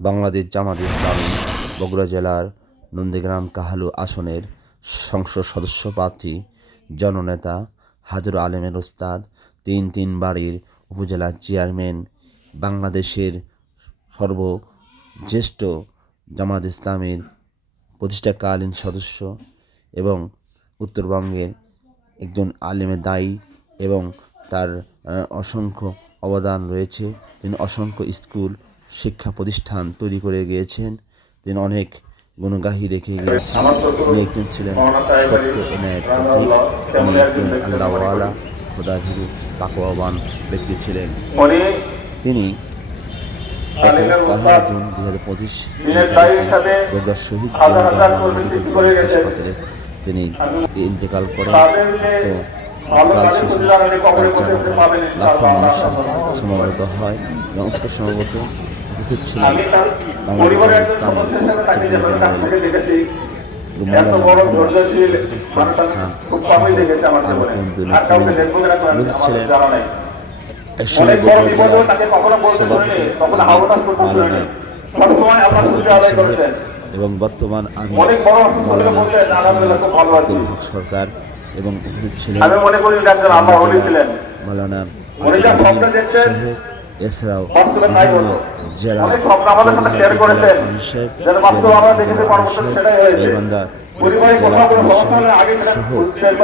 বাংলাদেশ জামাত ইসলামী বগুড়া জেলার নন্দীগ্রাম কাহালু আসনের সংসদ সদস্য প্রার্থী জননেতা হাজর আলেমের ওস্তাদ তিনবারের উপজেলা চেয়ারম্যান, বাংলাদেশের সর্বজ্যেষ্ঠ জামাত ইসলামীর প্রতিষ্ঠাকালীন সদস্য এবং উত্তরবঙ্গের একজন আলেমে দায়ী এবং তার অসংখ্য অবদান রয়েছে। তিনি অসংখ্য স্কুল শিক্ষা প্রতিষ্ঠান তৈরি করে গিয়েছেন। তিনি অনেক গুণগাহী রেখে গিয়েছেন। তিনি একজন ছিলেন সত্য এনায়েত প্রতীক। তিনি একজন আল্লাহওয়ালা খোদাভীরু তাকওয়াবান ব্যক্তি ছিলেন। তিনি গত 1 জুন 2025 বগুড়া শহীদ হাসপাতালে তিনি ইন্তেকাল করেন। তো কাল শেষে লাখো মানুষ সমাবেত হয় এবং উক্ত সমাবেত উপস্থিত ছিলেন বাংলাদেশ ইসলামের সেক্রেটারি জেনারেল ইসলাম খান সহ আরো উপস্থিত ছিলেন এবং বর্তমান আমি আব্দুল হক সরকার এবং উপস্থিত ছিলেন মাওলানা সাহেব, এছাড়াও বিভিন্ন জেলা সহ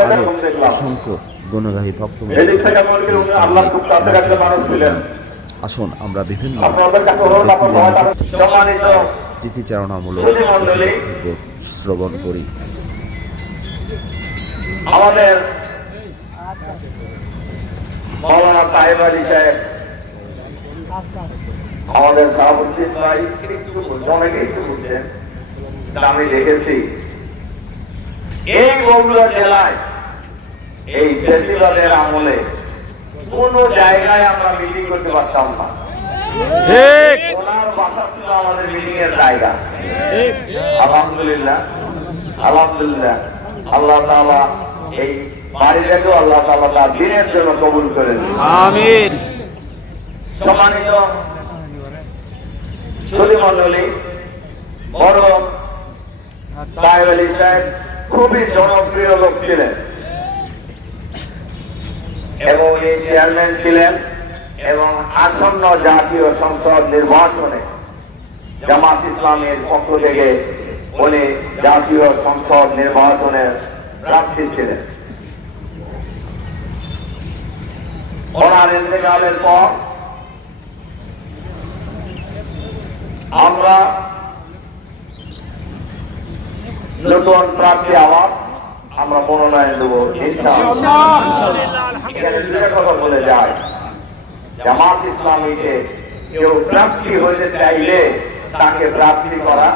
আরো অসংখ্য গুণগাহী বক্তব্য। আসুন আমরা বিভিন্ন স্মৃতিচারণামূলক থেকে শ্রবণ করি। আমাদের মাওলানা সাহেব আলী সাহেব, আমাদের শাহাবুদ্দিন ভাই একটু অনেকে একটু বুঝছেন, আমি দেখেছি এই বগুড়া জেলায় এই ফেস্টিভ্যালের আমলে কোন জায়গায় আমরা মিটিং করতে পারতাম না। ওনার বাসা ছিল আমাদের মিটিং এর জায়গা। আলহামদুলিল্লাহ আলহামদুলিল্লাহ, আল্লাহ তাআলা এই বাড়িটাকেও আল্লাহ তাআলা তার দিনের জন্য কবুল করেন, আমিন। সম্মানিত সুধী মণ্ডলী, বড় সাহেব আলী সাহেব খুবই জনপ্রিয় লোক ছিলেন এবং এই চেয়ারম্যান ছিলেন এবং আসন্ন জাতীয় সংসদ নির্বাচনে জামাত ইসলামের পক্ষ থেকে উনি জাতীয় সংসদ নির্বাচনের প্রার্থী ছিলেন। ওনার ইন্তেকালের পর আমরা নতুন প্রার্থী আবার আমরা মনোনয়ন দেবো ইনশাআল্লাহ। এখানে দুটো কথা বলে যায়, জামাত ইসলামীকে কেউ প্রার্থী হতে চাইলে তাকে প্রার্থী করা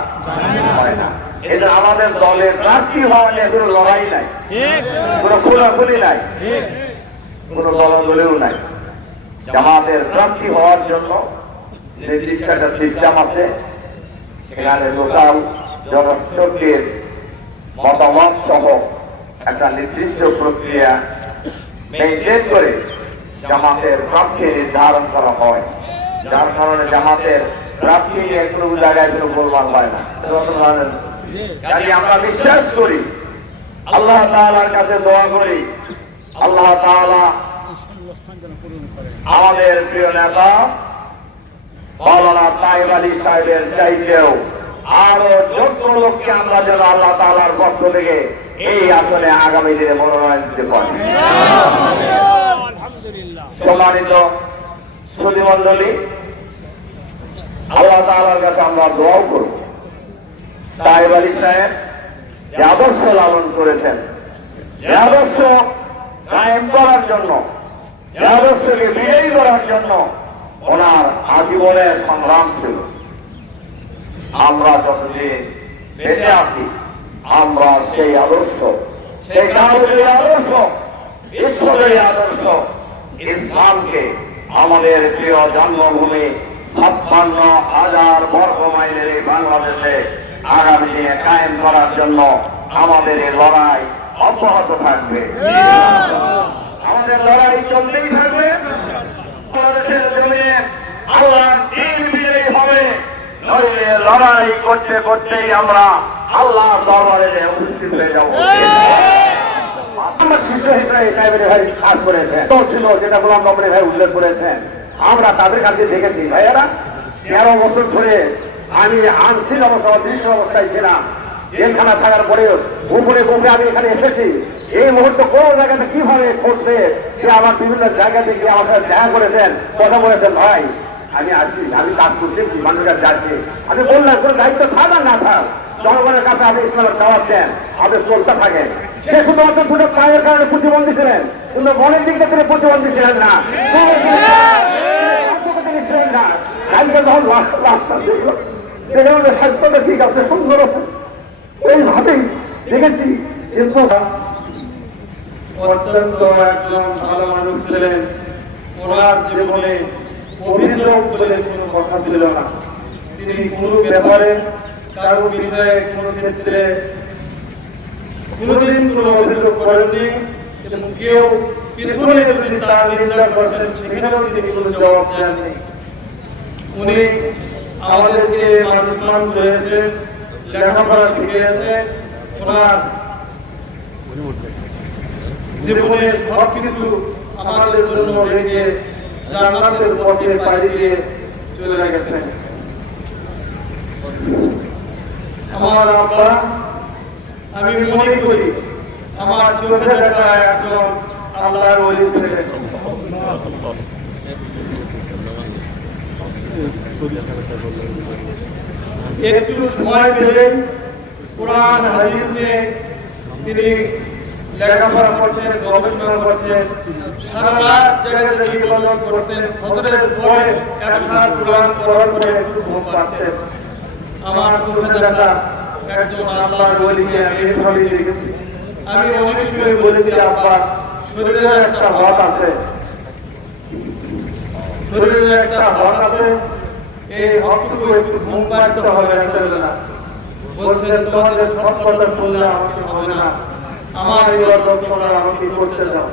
হয় না। এটা আমাদের দলের প্রার্থী হওয়া নিয়ে কোনো লড়াই নাই, কোনো খোলাখুলি নাই, কোনো দলাদলেও নাই। জামাতের প্রার্থী হওয়ার জন্য নির্দিষ্ট একটা সিস্টেম আছে। সেখানে লোকাল জনশক্তির মতামত সহ একটা নির্দিষ্ট প্রক্রিয়া মেনটেন করে জামাতের প্রার্থী নির্ধারণ করা হয়, যার কারণে জামাতের প্রার্থী কোনো জায়গায় কোনো গোলমাল হয় না। আমরা বিশ্বাস করি, আল্লাহ তাআলার কাছে দোয়া করি, আল্লাহ তাআলা আমাদের প্রিয় নেতা মাওলানা সাহেব আলী সাহেবের চাইতেও আরো যোগ্য লোককে আমরা যেন আল্লাহ তাআলার পক্ষ থেকে এই আসনে আগামী দিনে মনোনয়ন দিতে পারি। সম্মানিত সুধী মণ্ডলী, আল্লাহ তাআলার কাছে আমরা দোয়াও করব, সাহেব আলী সাহেব যে আদর্শ লালন করেছেন, যে আদর্শ কায়েম করার জন্য, যে আদর্শকে বিজয়ী করার জন্য ওনার আজীবনের সংগ্রাম ছিল। আমরা যতদিন বেঁচে আছি আমরা সেই আদর্শ, সেই কারণের আদর্শ, ঈশ্বরের আদর্শ, ইসলামকে আমাদের প্রিয় জন্মভূমি 56,000 বর্গ মাইলের এই বাংলাদেশে আগামী দিনে কায়েম করার জন্য আমাদের এই লড়াই অব্যাহত থাকবে। আমাদের লড়াই চলতেই থাকবে। বাংলাদেশের জমিনে আল্লাহর দ্বীন বিজয়ী হবে, নইলে লড়াই করতে করতেই আমরা আল্লাহ দরবারে উপস্থিত হয়ে যাব। আমার শিষ্য হিসেবে সাহেবের ভাই কাজ করেছেন তো ছিল, যেটা গোলাম বাবুরের ভাই উল্লেখ করেছেন। আমরা তাদের কাছে দেখেছি ভাইয়েরা 13 বছর ধরে আমি আনছিল অবস্থা, অদৃশ্য অবস্থায় ছিলাম। জেলখানা থাকার পরেও উপরে গোপে আমি এখানে এসেছি। এই মুহূর্তে কোন জায়গাতে কিভাবে ঘটবে সে আমার বিভিন্ন জায়গা থেকে আমার সাথে দেখা করেছেন, কথা বলেছেন। ভাই আমি আসছি, আমি কাজ করতেছি, মানুষরা যাচ্ছে। আমি বললাম কোনো দায়িত্ব থাক আর না থাক, জনগণের কাছে আপনি ইসলামের দাওয়াত দেন, আপনি চলতে থাকেন। সে শুধুমাত্র দুটো পায়ের কারণে প্রতিবন্ধী ছিলেন, কিন্তু মনের দিক থেকে তিনি প্রতিবন্ধী ছিলেন না। ছিলেন না কালকে যখন রাস্তা দেখলো সেখানে স্বাস্থ্যটা ঠিক আছে, সুন্দর আছে, এইভাবেই দেখেছি। কিন্তু অত্যন্ত একজন ভালো মানুষ ছিলেন। ওনার জীবনে অভিযোগ বলে কোনো কথা ছিল না। তিনি কোনো ব্যাপারে কারো বিষয়ে কোনো ক্ষেত্রে কোনোদিন কোনো অভিযোগ করেননি, এবং কেউ পিছনে যদি তার নিন্দা করছেন সেখানেও তিনি কোনো জবাব দেননি। উনি আমাদেরকে মানুষমান হয়েছে, লেখাপড়া শিখিয়েছে। ওনার জীবনে সবকিছু আমাদের জন্য রেখে জান্নাতের পথে পাড়ি দিয়ে চলে গেছেন। আমার আব্বা, আমি মনে করি আমার চোখে দেখা একজন আল্লাহর ওলি ছিলেন। একটু সময় পেলেন কোরআন হাদিস নিয়ে তিনি লেখাপড়া করতেন, গবেষণা করতেন, সারা রাত জায়গা জায়গায় ইবাদত করতেন। ফজরের পরে একসাথে কোরআন পড়ার পরে একটু ঘুম পাড়তেন। আমার চোখে দেখা একজন আল্লাহর ওলিকে আমি এইভাবে দেখেছি। আমি অনেক সময় বলেছি, আব্বা শরীরে একটা হক আছে, শরীরে একটা হক আছে, এই হকটুকু একটু ঘুম পাড়তে হবে না। বলছেন তোমাদের সব কথা শুনলে আমাকে হবে না, আমার ইবাদত তোমরা আমাকে করতে দাও।